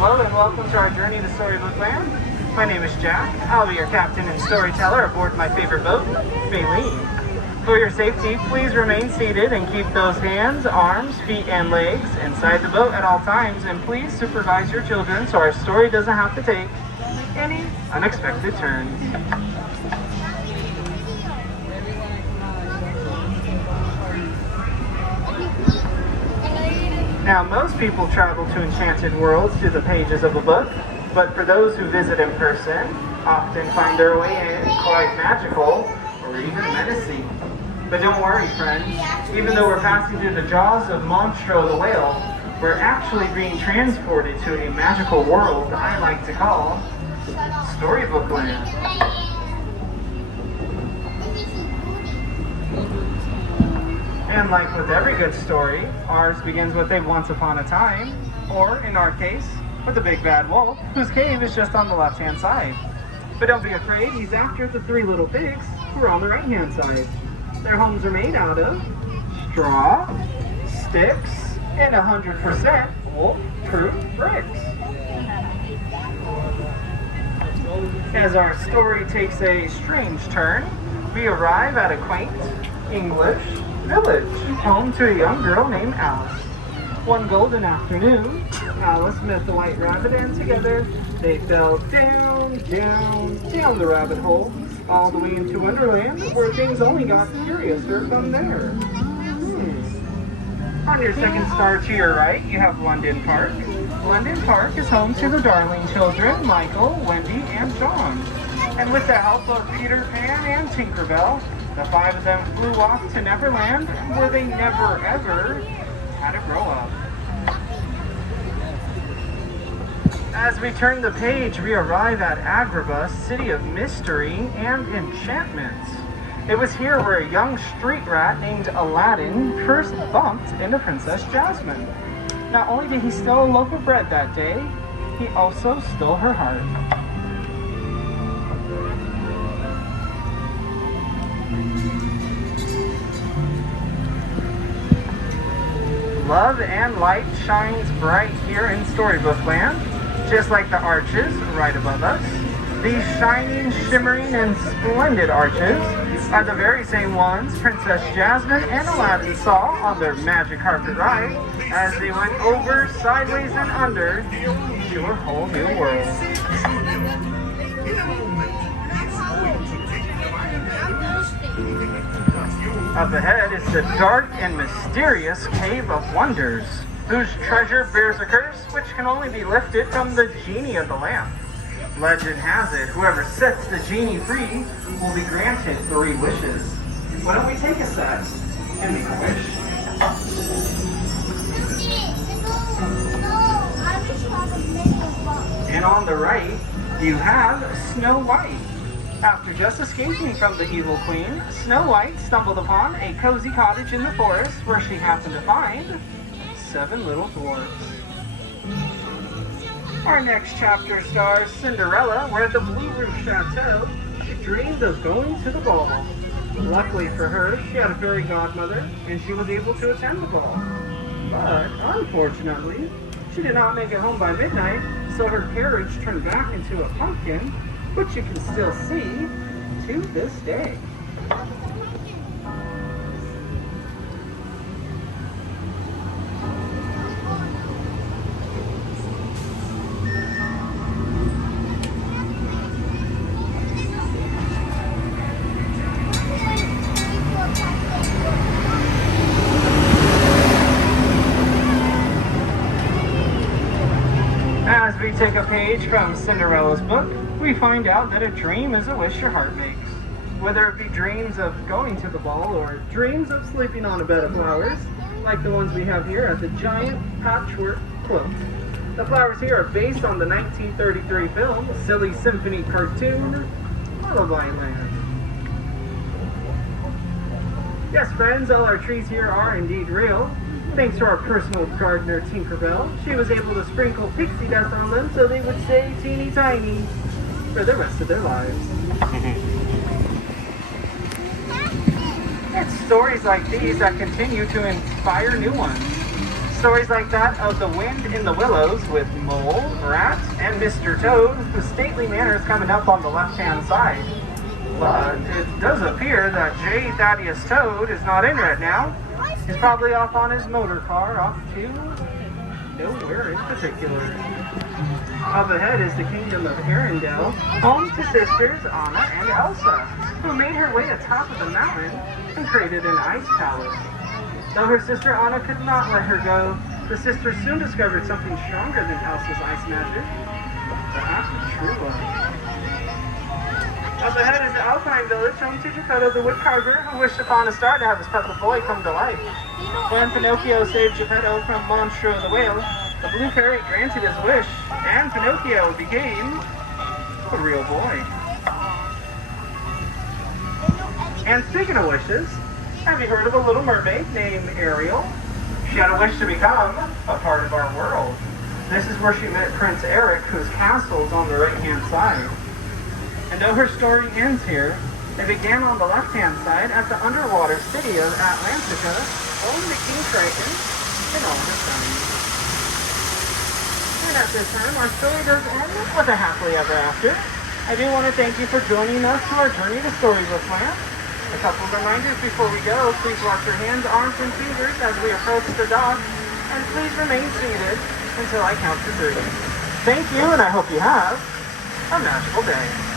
Hello and welcome to our journey to Storybook Land. My name is Jack. I'll be your captain and storyteller aboard my favorite boat, Baleen. For your safety, please remain seated and keep those hands, arms, feet, and legs inside the boat at all times, and please supervise your children so our story doesn't have to take any unexpected turns. Now, most people travel to enchanted worlds through the pages of a book, but for those who visit in person, often find their way in quite magical or even menacing. But don't worry, friends, even though we're passing through the jaws of Monstro the whale, we're actually being transported to a magical world I like to call Storybook Land. And like with every good story, ours begins with a once upon a time, or in our case, with a big bad wolf, whose cave is just on the left-hand side. But don't be afraid, he's after the three little pigs who are on the right-hand side. Their homes are made out of straw, sticks, and 100% wolf-proof bricks. As our story takes a strange turn, we arrive at a quaint English village, home to a young girl named Alice. One golden afternoon, Alice met the White Rabbit, and together they fell down the rabbit hole, all the way into Wonderland, where things only got curiouser from there. On your second star to your right, you have London Park. London Park is home to the darling children, Michael, Wendy, and John. And with the help of Peter Pan and Tinkerbell, the five of them flew off to Neverland, where they never ever had to grow up. As we turn the page, we arrive at Agrabah, city of mystery and enchantment. It was here where a young street rat named Aladdin first bumped into Princess Jasmine. Not only did he steal a loaf of bread that day, he also stole her heart. Love and light shines bright here in Storybook Land, just like the arches right above us. These shining, shimmering, and splendid arches are the very same ones Princess Jasmine and Aladdin saw on their magic carpet ride as they went over, sideways, and under to a whole new world. Up ahead is the dark and mysterious Cave of Wonders, whose treasure bears a curse which can only be lifted from the genie of the lamp. Legend has it, whoever sets the genie free will be granted 3 wishes. Why don't we take a set and make a wish? And on the right, you have Snow White. After just escaping from the evil queen, Snow White stumbled upon a cozy cottage in the forest where she happened to find 7 little dwarfs. Our next chapter stars Cinderella, where at the Blue Roof Chateau, she dreamed of going to the ball. Luckily for her, she had a fairy godmother, and she was able to attend the ball. But, unfortunately, she did not make it home by midnight, so her carriage turned back into a pumpkin, which you can still see to this day. As we take a page from Cinderella's book, we find out that a dream is a wish your heart makes. Whether it be dreams of going to the ball or dreams of sleeping on a bed of flowers, like the ones we have here at the giant patchwork quilt. The flowers here are based on the 1933 film Silly Symphony cartoon, Lullaby Land. Yes, friends, all our trees here are indeed real. Thanks to our personal gardener, Tinkerbell, she was able to sprinkle pixie dust on them so they would stay teeny tiny for the rest of their lives. It's stories like these that continue to inspire new ones. Stories like that of The Wind in the Willows with Mole, Rat, and Mr. Toad, whose stately manner is coming up on the left-hand side. But it does appear that J. Thaddeus Toad is not in right now. He's probably off on his motor car, off to nowhere in particular. Up ahead is the kingdom of Arendelle, home to sisters Anna and Elsa, who made her way atop of the mountain and created an ice palace. Though her sister Anna could not let her go, the sisters soon discovered something stronger than Elsa's ice magic. Perhaps true love. Up ahead is the Alpine Village, home to Geppetto the Woodcarver, who wished upon a star to have his puppet boy come to life. When Pinocchio saved Geppetto from Monstro the Whale, the Blue Fairy granted his wish, and Pinocchio became a real boy. And speaking of wishes, have you heard of a little mermaid named Ariel? She had a wish to become a part of our world. This is where she met Prince Eric, whose castle is on the right-hand side. And though her story ends here, it began on the left-hand side at the underwater city of Atlantica, home to King Triton and all his sons. And at this time, our story does end with a happily ever after. I do want to thank you for joining us to our journey to Storybook Land. A couple of reminders before we go. Please wash your hands, arms, and fingers as we approach the dock. And please remain seated until I count to 3. Thank you, and I hope you have a magical day.